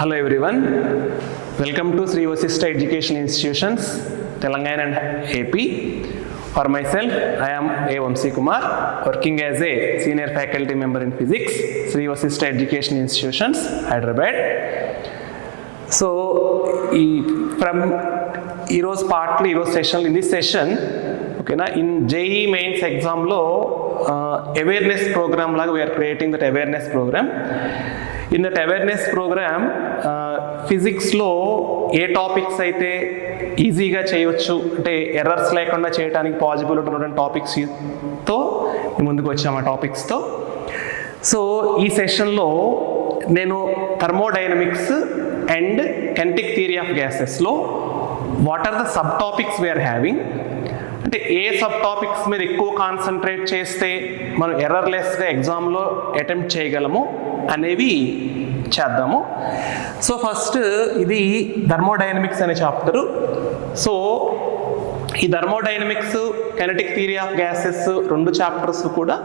Hello everyone, welcome to Sri Vasishtha Education Institutions, Telangana and AP. For myself, I am A. Vamsi Kumar, working as a senior faculty member in physics, Sri Vasishtha Education Institutions, Hyderabad. So, from Eros part, Eros session, in this session, okay, na, in JEE mains exam lo awareness program laga we are creating that awareness program. In that awareness program, ఫిజిక్స్లో ఏ topics అయితే ఈజీగా చేయవచ్చు అంటే errors లేకుండా చేయడానికి possibility ఉన్నటువంటి టాపిక్స్తో ముందుకు వచ్చాము ఆ టాపిక్స్తో. సో ఈ సెషన్లో నేను thermodynamics and kinetic theory of గ్యాసెస్లో what are the sub topics we are having, అంటే ఏ సబ్ టాపిక్స్ మీద ఎక్కువ కాన్సన్ట్రేట్ చేస్తే మనం ఎర్రర్లెస్గా ఎగ్జామ్లో అటెంప్ట్ చేయగలము అనేవి చేద్దాము. సో ఫస్ట్ ఇది థర్మోడైనమిక్స్ అనే చాప్టరు. సో ఈ thermodynamics kinetic theory of gases రెండు చాప్టర్స్ కూడా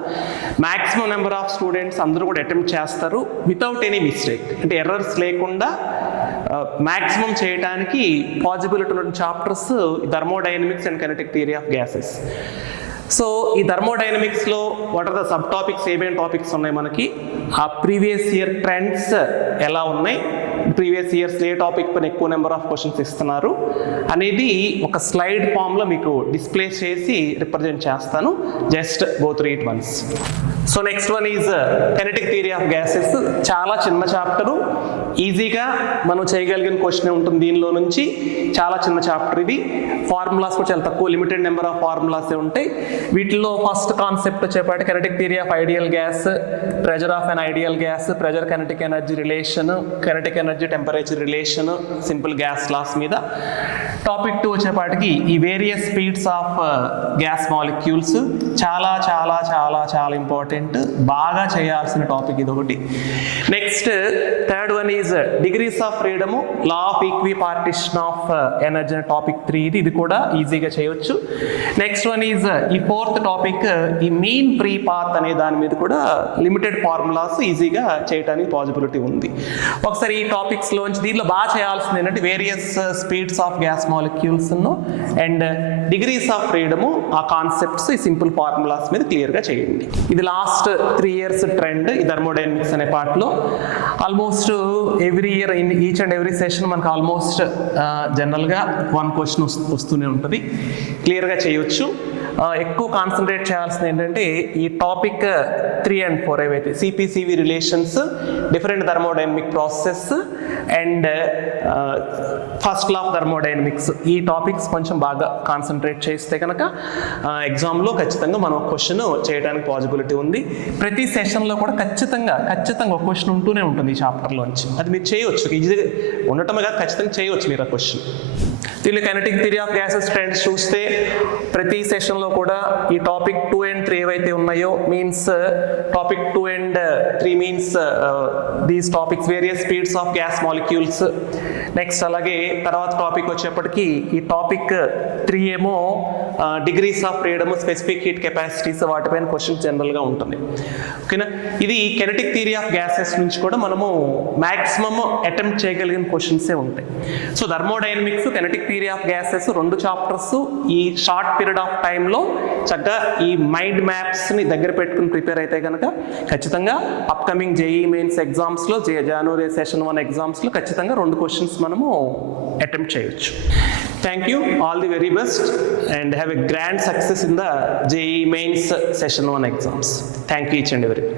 మ్యాక్సిమం నెంబర్ ఆఫ్ స్టూడెంట్స్ అందరూ కూడా అటెంప్ట్ చేస్తారు వితౌట్ ఎనీ మిస్టేక్, అంటే ఎర్రర్స్ లేకుండా మ్యాక్సిమం చేయడానికి పాసిబిలిటీ ఉన్న chapters thermodynamics and kinetic theory of gases. So ఈ థర్మోడైనమిక్స్లో what are the sub topics, ఏమేమి టాపిక్స్ ఉన్నాయి మనకి, ఆ ప్రీవియస్ ఇయర్ ట్రెండ్స్ ఎలా ఉన్నాయి, ప్రీవియస్ ఇయర్స్ ఏ టాపిక్ పైన ఎక్కువ నెంబర్ ఆఫ్ క్వశ్చన్స్ ఇస్తున్నారు అనేది ఒక స్లైడ్ ఫామ్లో మీకు డిస్ప్లే చేసి రిప్రజెంట్ చేస్తాను. Just go through it once. So next one is kinetic theory of gases. చాలా చిన్న చాప్టరు, ఈజీగా మనం చేయగలిగిన క్వశ్చన్ ఉంటుంది దీనిలో నుంచి. చాలా చిన్న చాప్టర్ ఇది. ఫార్ములాస్ కూడా చాలా తక్కువ, లిమిటెడ్ నెంబర్ ఆఫ్ ఫార్ములాసే ఉంటాయి. వీటిలో ఫస్ట్ కాన్సెప్ట్ వచ్చేపాటి kinetic theory of ideal gas, pressure of an ideal gas, pressure kinetic energy relation, kinetic energy temperature relation, simple gas laws మీద. టాపిక్ 2 వచ్చేపాటికి ఈ various speeds of gas molecules. చాలా చాలా చాలా చాలా ఇంపార్టెంట్, బాగా చేయాల్సిన టాపిక్ ఇది ఒకటి. Next third one is degrees of freedom, law of equi partition of energy topic 3 ఇది కూడా ఈజీగా చేయవచ్చు. నెక్స్ట్ వన్ ఈజ్ ఈ ఫోర్త్ టాపిక్ ఈ మీన్ ఫ్రీ పాత్ అనే దాని మీద కూడా లిమిటెడ్ ఫార్ములాస్ ఈజీగా చేయడానికి పాసిబిలిటీ ఉంది. ఒకసారి ఈ టాపిక్స్ లోంచి దీనిలో బాగా చేయాల్సింది ఏంటంటే various speeds of gas molecules and degrees of freedom, ఆ కాన్సెప్ట్స్ ఈ సింపుల్ ఫార్ములాస్ మీద క్లియర్గా చేయండి. ఇది లాస్ట్ 3 years ట్రెండ్ ఈ థర్మోడైనమిక్స్ అనే పార్ట్లో. Almost every year in each and every session మనకు ఆల్మోస్ట్ జనరల్గా 1 క్వశ్చన్ వస్తూనే ఉంటుంది, క్లియర్గా చేయొచ్చు. ఎక్కువ కాన్సన్ట్రేట్ చేయాల్సింది ఏంటంటే ఈ టాపిక్ 3 and 4 ఏవైతే CPCV relations, different thermodynamic process and first law of thermodynamics, ఈ టాపిక్స్ కొంచెం బాగా కాన్సన్ట్రేట్ చేస్తే కనుక ఎగ్జామ్లో ఖచ్చితంగా మనం ఒక క్వశ్చన్ చేయడానికి పాసిబిలిటీ ఉంది. ప్రతి సెషన్లో కూడా ఖచ్చితంగా ఒక క్వశ్చన్ ఉంటూనే ఉంటుంది ఈ చాప్టర్లోంచి. అది మీరు చేయవచ్చు, ఈజీగా ఉండటమే కాదు ఖచ్చితంగా చేయవచ్చు మీరు ఆ క్వశ్చన్. దీనిలో kinetic theory of gases trends చూస్తే ప్రతి సెషన్లో కూడా ఈ టాపిక్ 2 and 3 ఏవైతే ఉన్నాయో means topic 2 and 3 means these topics various speeds of gas molecules. Next అలాగే తర్వాత టాపిక్ వచ్చేప్పటికి ఈ టాపిక్ 3 ఏమో degrees of freedom, specific heat capacities, వాటిపైన క్వశ్చన్స్ జనరల్గా ఉంటుంది. ఓకేనా, ఇది కినెటిక్ థియరీ ఆఫ్ గ్యాసెస్ నుంచి కూడా మనము మ్యాక్సిమమ్ అటెంప్ట్ చేయగలిగిన క్వశ్చన్సే ఉంటాయి. So thermodynamics, kinetic theory of gases 2 chapters ఈ షార్ట్ పీరియడ్ ఆఫ్ టైంలో చక్కగా ఈ మైండ్ మ్యాప్స్ని దగ్గర పెట్టుకుని ప్రిపేర్ అయితే కనుక ఖచ్చితంగా అప్కమింగ్ జేఈ మెయిన్స్ ఎగ్జామ్స్లో, జనవరి సెషన్ 1 ఎగ్జామ్స్లో ఖచ్చితంగా 2 క్వశ్చన్స్ మనము అటెంప్ట్ చేయొచ్చు. Thank you, all the very best, and have a grand success in the JEE mains session 1 exams. Thank you each and everyone.